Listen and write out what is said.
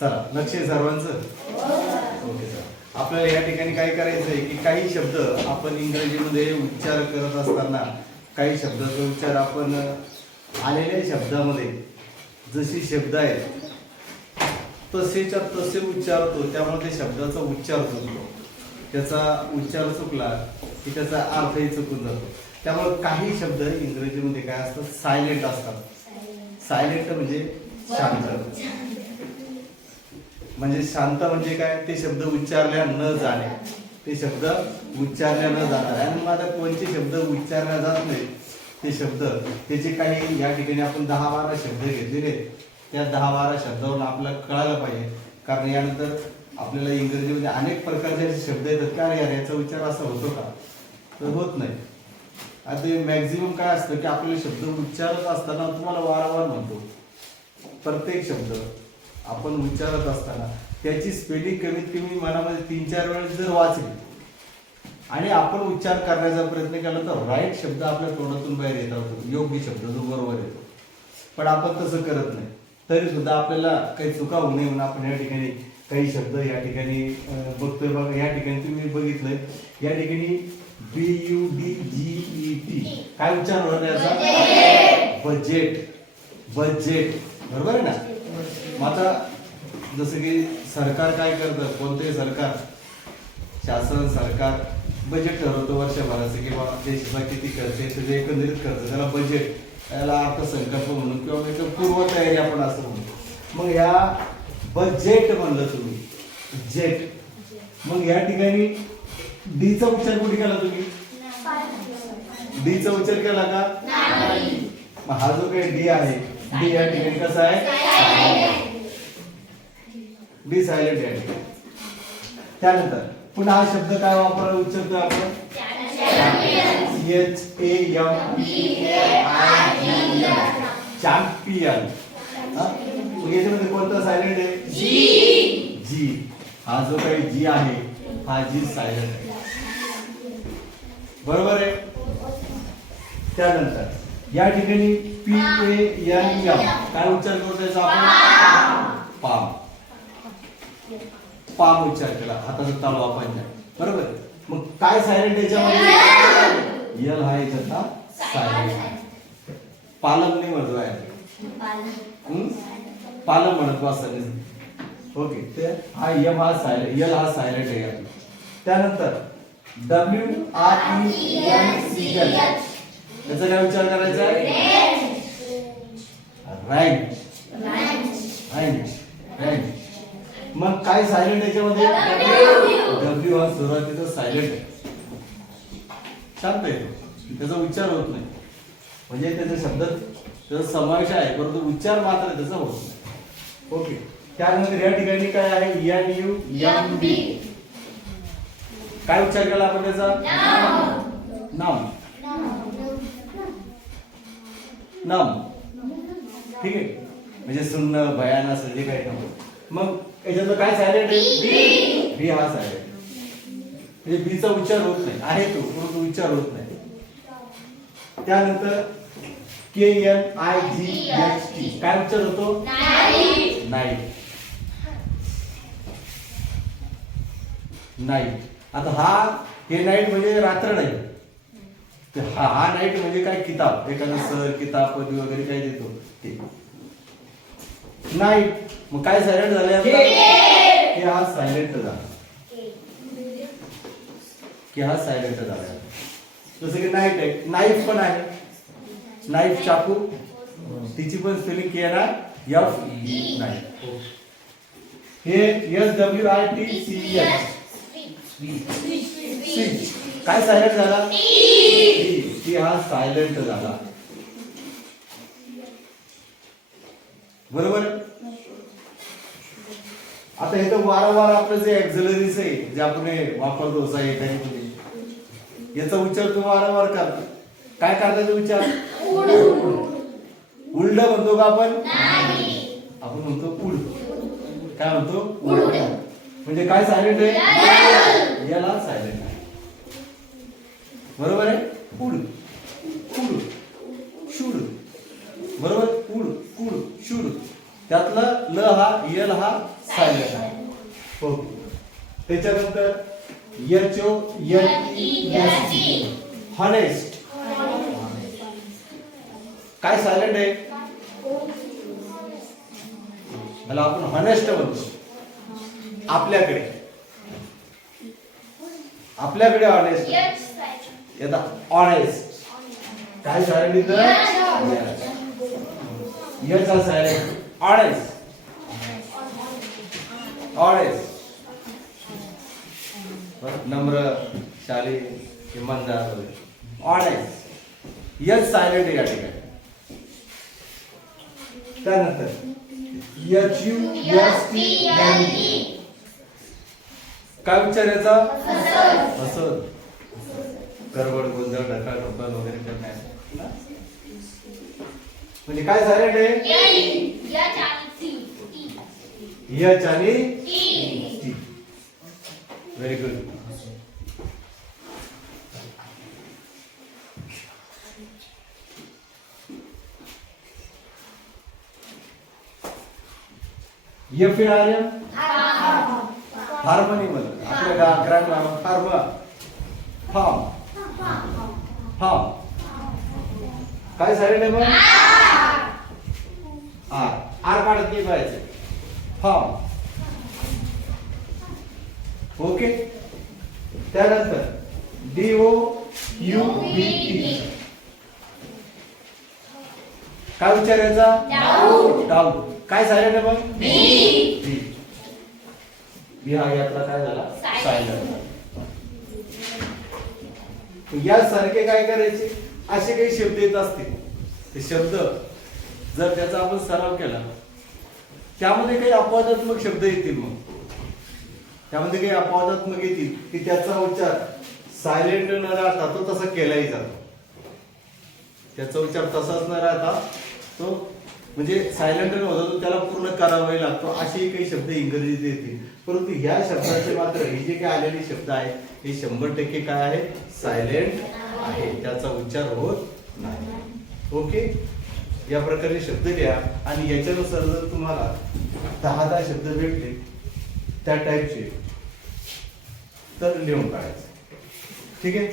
चला लक्ष आहे सर्वांचं? ओके सर आपल्याला या ठिकाणी काय करायचं आहे की काही शब्द आपण इंग्रजीमध्ये उच्चार करत असताना काही शब्दाचा उच्चार आपण आलेल्या शब्दामध्ये जशी शब्द आहेत तसेच्या तसे उच्चारतो त्यामुळे त्या शब्दाचा उच्चार चुकतो. त्याचा उच्चार चुकला की त्याचा अर्थही चुकून जातो. त्यामुळे काही शब्द इंग्रजीमध्ये काय असतात? सायलेंट असतात. सायलेंट म्हणजे शांत. म्हणजे शांत म्हणजे काय? ते शब्द उच्चारल्या न जाणे. ते शब्द उच्चारल्या न जाणार आणि मग आता कोणते शब्द उच्चारल्या जात नाही ते शब्द. त्याचे काही या ठिकाणी आपण दहा बारा शब्द घेतलेले त्या दहा बारा शब्दावरून आपल्याला कळायला पाहिजे. कारण यानंतर आपल्याला इंग्रजीमध्ये अनेक प्रकारचे असे शब्द येतात. का यार? याचा उच्चार असा होतो का? तर होत नाही. आता मॅक्झिमम काय असतं की आपले शब्द उच्चारत असताना तुम्हाला वारंवार म्हणतो. प्रत्येक शब्द. आपण उच्चारत असताना त्याची स्पेलिंग कमीत कमी मनामध्ये तीन चार वेळेस जर वाचली आणि आपण उच्चार करण्याचा प्रयत्न केला तर राईट शब्द आपल्या तोंडातून बाहेर येत होतो योग्य शब्द जो बरोबर येतो. पण आपण तसं करत नाही. तरी सुद्धा आपल्याला काही चुका होऊ नये म्हणून आपण या ठिकाणी काही शब्द या ठिकाणी बघतोय बघा. या ठिकाणी तुम्ही बघितलंय. या ठिकाणी B U D G E T काय उच्चार होणार याचा? बजेट. बजेट बरोबर आहे ना? मग आता जसं की सरकार काय करतं? कोणतंही सरकार शासन सरकार बजेट ठरवतं वर्षभराचं किंवा देशाचा किती खर्च आहे त्याचं एकंदरीत खर्च त्याला बजेट याला अर्थसंकल्प म्हणून किंवा मग एक पूर्व तयारी आपण असं म्हणतो मग ह्या बजेट म्हणलं तुम्ही जेट मग या ठिकाणी डीचा उच्चार कुठे केला तुम्ही? डीचा उच्चार केला का? मग हा जो काही डी आहे डी या ठिकाणी कसा आहे? डी सायलेंट या ठिकाणी. त्यानंतर पुन्हा हा शब्द काय वापरायला उच्चारतो आपण? एच ए एम चॅम्पियन याच्यामध्ये कोणता सायलेंट आहे? जी. हा जो काही जी आहे हा जी सायलेंट आहे. बरोबर आहे? त्यानंतर या ठिकाणी पी ए एन एम काय उच्चार करायचा आपण? पाम. पाम उच्चार केला. हाताचा तळवा आपण बरोबर? मग काय सायलेंट याच्यामध्ये? यल हा याच्यातला सायलेंट पालक नाही म्हणतो आहे पालक म्हणतो असं ओके. ते हा यम हा सायलेंट यल हा सायलेंट आहे त्यानंतर W R E N C L याचा काय उच्चार करायचा? आहे रँक मग काय सायलेंट याच्यामध्ये? डब्ल्यू हा सुरुवातीचा सायलेंट आहे. शांत आहे. त्याचा उच्चार होत नाही. म्हणजे त्याच्या शब्दात त्याचा समावेश आहे परंतु उच्चार मात्र त्याचा होत नाही. ओके त्यानंतर या ठिकाणी काय आहे? एन यू एम बी काय उच्चार केला आपण त्याचा? नाम नाम. ठीक आहे? म्हणजे सुन्न भयान असं जे काही नाम. मग याच्यातलं काय सायलेंट आहे? बी. हा सायलेंट म्हणजे बीचा उच्चार होत नाही. आहे तो परंतु उच्चार होत नाही. त्यानंतर K N I G H T काय उच्चार होतो? नाही नाही आता हा हे नाईट म्हणजे रात्र नाही. हा हा नाईट म्हणजे काय? किताब. एखादं सर किताब पदवी वगैरे काय देतो? ते. नाईट मग काय सायलेंट झाले आता की हा सायलेंट झाला. की हा सायलेंट झाला. जसं की नाईट आहे. नाईफ पण आहे. नाईफ चाकू. तिची पण spelling K N F E knife हे S W I T C H switch काय सायलेंट झाला? टी हा सायलेंट झाला. बरोबर? आता हे तर वारंवार आपलं जे एक्झलरीज आहे जे आपण वापरतो याचा उच्चार तुम्ही वारंवार करता काय करता उच्चार? उलड म्हणतो का आपण? आपण म्हणतो उड. काय म्हणतो? म्हणजे काय सायलेंट आहे? याला सायलेंट आहे. बरोबर आहे? उड. उड. शूड. बरोबर? उड. कुड. शूड. त्यातलं ल हा यल हा सायलेंट आहे. हो त्याच्यानंतर यच ओ हॉनेस्ट. काय सायलेंट आहे? मला आपण हॉनेस्ट म्हणतो आपल्याकडे. आपल्याकडे ऑनेस्ट येता ऑनेस्ट काय सायलेंट इथं याचा सायलेंट ऑनेस्ट ऑनेस्ट नम्र शाली इमानदार ऑनेस्ट यच सायलेंट आहे या ठिकाणी. त्यानंतर H U S T N काय विचारायचा? असं गडबड गोंधळ ढकल ढकल वगैरे करण्यात ना? म्हणजे काय सायलेंट आहे यच आणि टी व्हेरी गुड आर्य? हार्मोनी. मध्ये आपल्या गा- ग्रामीण भागात फार्मा फार्म फार्म काय आहे मग? आर आर काढत नाही पाहिजे. Farm okay. त्यानंतर D O U B T. काय विचारायचा? डाऊट. काय सायलेंट आहे मग? बी. बी. हा यातला काय झाला. सायलेंट यासारखे काय करायचे? असे काही शब्द येत असतील. ते शब्द जर त्याचा आपण सराव केला त्यामध्ये काही अपवादात्मक शब्द येतील मग. त्यामध्ये काही अपवादात्मक येतील की त्याचा उच्चार सायलेंट न राहता तो तसा केलाही जातो. त्याचा उच्चार तसाच न राहता तो म्हणजे सायलेंट न होता त्याला पूर्ण करावे लागतो. असे काही शब्द इंग्रजीत येतील. परंतु ह्या शब्दाचे मात्र हे जे काही आलेले शब्द आहेत हे शंभर टक्के काय आहे? सायलेंट आहे. त्याचा उच्चार होत नाही. ओके या प्रकारे शब्द लिहा. आणि याच्यानुसार जर तुम्हाला दहा दहा शब्द भेटले त्या टाईपचे तर लिहून काढायचे. ठीक आहे?